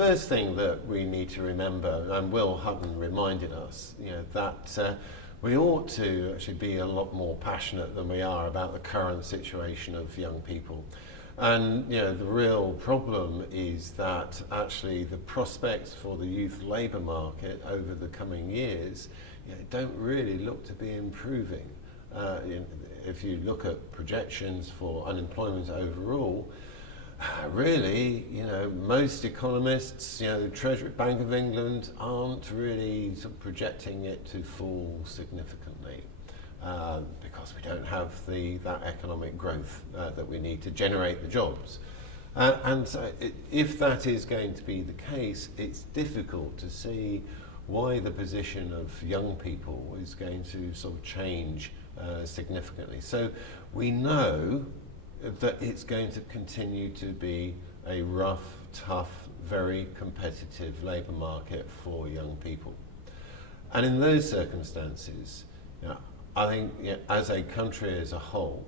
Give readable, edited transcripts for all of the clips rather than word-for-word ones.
first thing that we need to remember, and Will Hutton reminded us, that we ought to actually be a lot more passionate than we are about the current situation of young people. And the real problem is that actually the prospects for the youth labour market over the coming years don't really look to be improving. If you look at projections for unemployment overall, really, most economists, the Treasury Bank of England aren't really sort of projecting it to fall significantly. Because we don't have that economic growth that we need to generate the jobs. And so if that is going to be the case, it's difficult to see why the position of young people is going to sort of change significantly. So we know that it's going to continue to be a rough, tough, very competitive labour market for young people. And in those circumstances, I think as a country as a whole,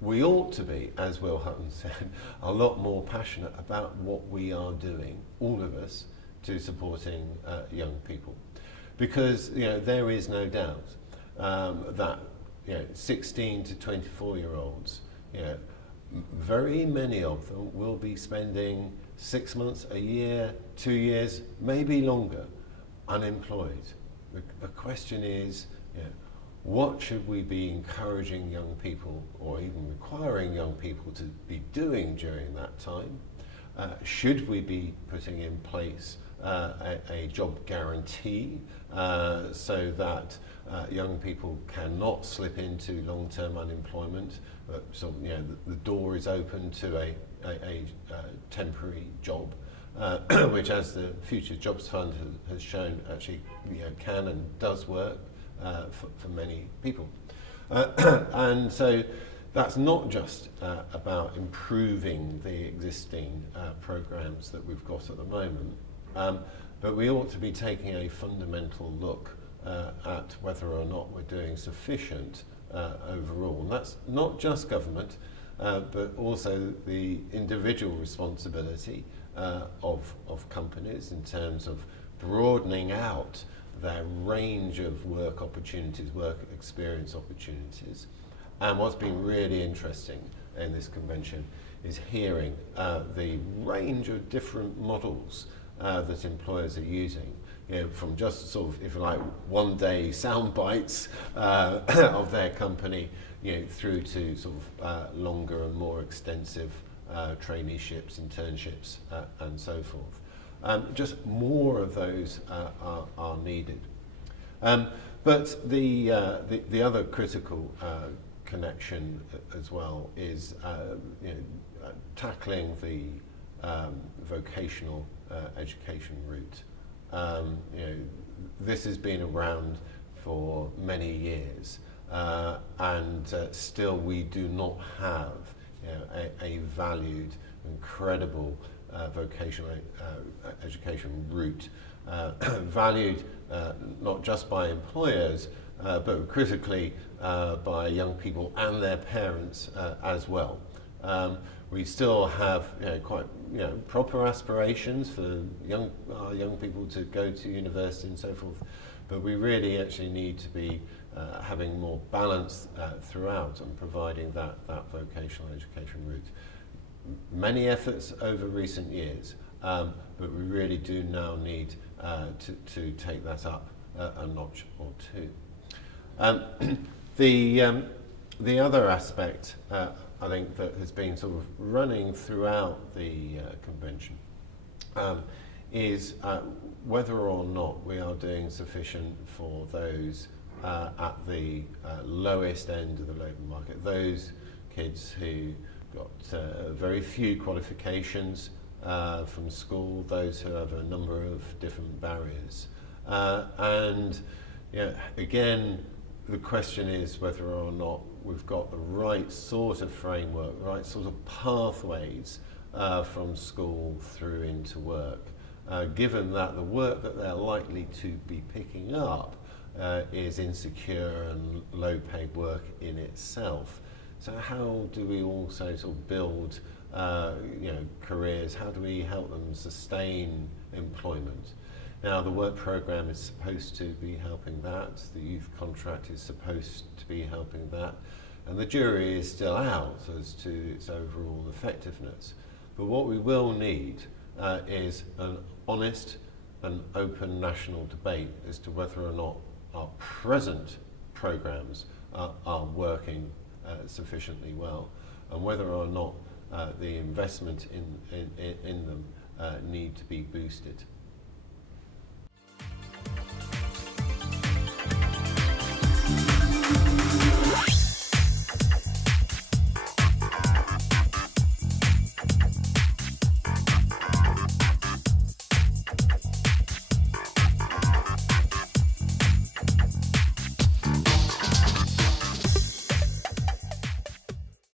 we ought to be, as Will Hutton said, a lot more passionate about what we are doing, all of us, to supporting young people. Because there is no doubt that 16 to 24-year-olds, very many of them will be spending 6 months, a year, 2 years, maybe longer, unemployed. The question is, what should we be encouraging young people, or even requiring young people to be doing during that time? Should we be putting in place a job guarantee so that young people cannot slip into long-term unemployment? So the door is open to a temporary job, which, as the Future Jobs Fund has shown, actually can and does work for many people. And so that's not just about improving the existing programs that we've got at the moment, but we ought to be taking a fundamental look at whether or not we're doing sufficient overall. And that's not just government, but also the individual responsibility of companies in terms of broadening out their range of work opportunities, work experience opportunities. And what's been really interesting in this convention is hearing the range of different models that employers are using, from just sort of, if you like, one-day sound bites of their company, through to sort of longer and more extensive traineeships, internships, and so forth. Just more of those are needed. But the other critical connection as well is tackling the vocational education route. This has been around for many years, and still we do not have a valued and credible vocational education route, valued not just by employers, but critically by young people and their parents as well. We still have quite proper aspirations for young people to go to university and so forth, but we really actually need to be having more balance throughout and providing that vocational education route. Many efforts over recent years, but we really do now need to take that up a notch or two. The other aspect, I think, that has been sort of running throughout the convention is whether or not we are doing sufficient for those at the lowest end of the labour market, those kids who got very few qualifications from school, those who have a number of different barriers. And again, the question is whether or not we've got the right sort of framework, the right sort of pathways from school through into work, given that the work that they're likely to be picking up is insecure and low-paid work in itself. So how do we also sort of build careers? How do we help them sustain employment? Now, the work programme is supposed to be helping that. The youth contract is supposed to be helping that. And the jury is still out as to its overall effectiveness. But what we will need is an honest and open national debate as to whether or not our present programmes are working sufficiently well, and whether or not the investment in them need to be boosted.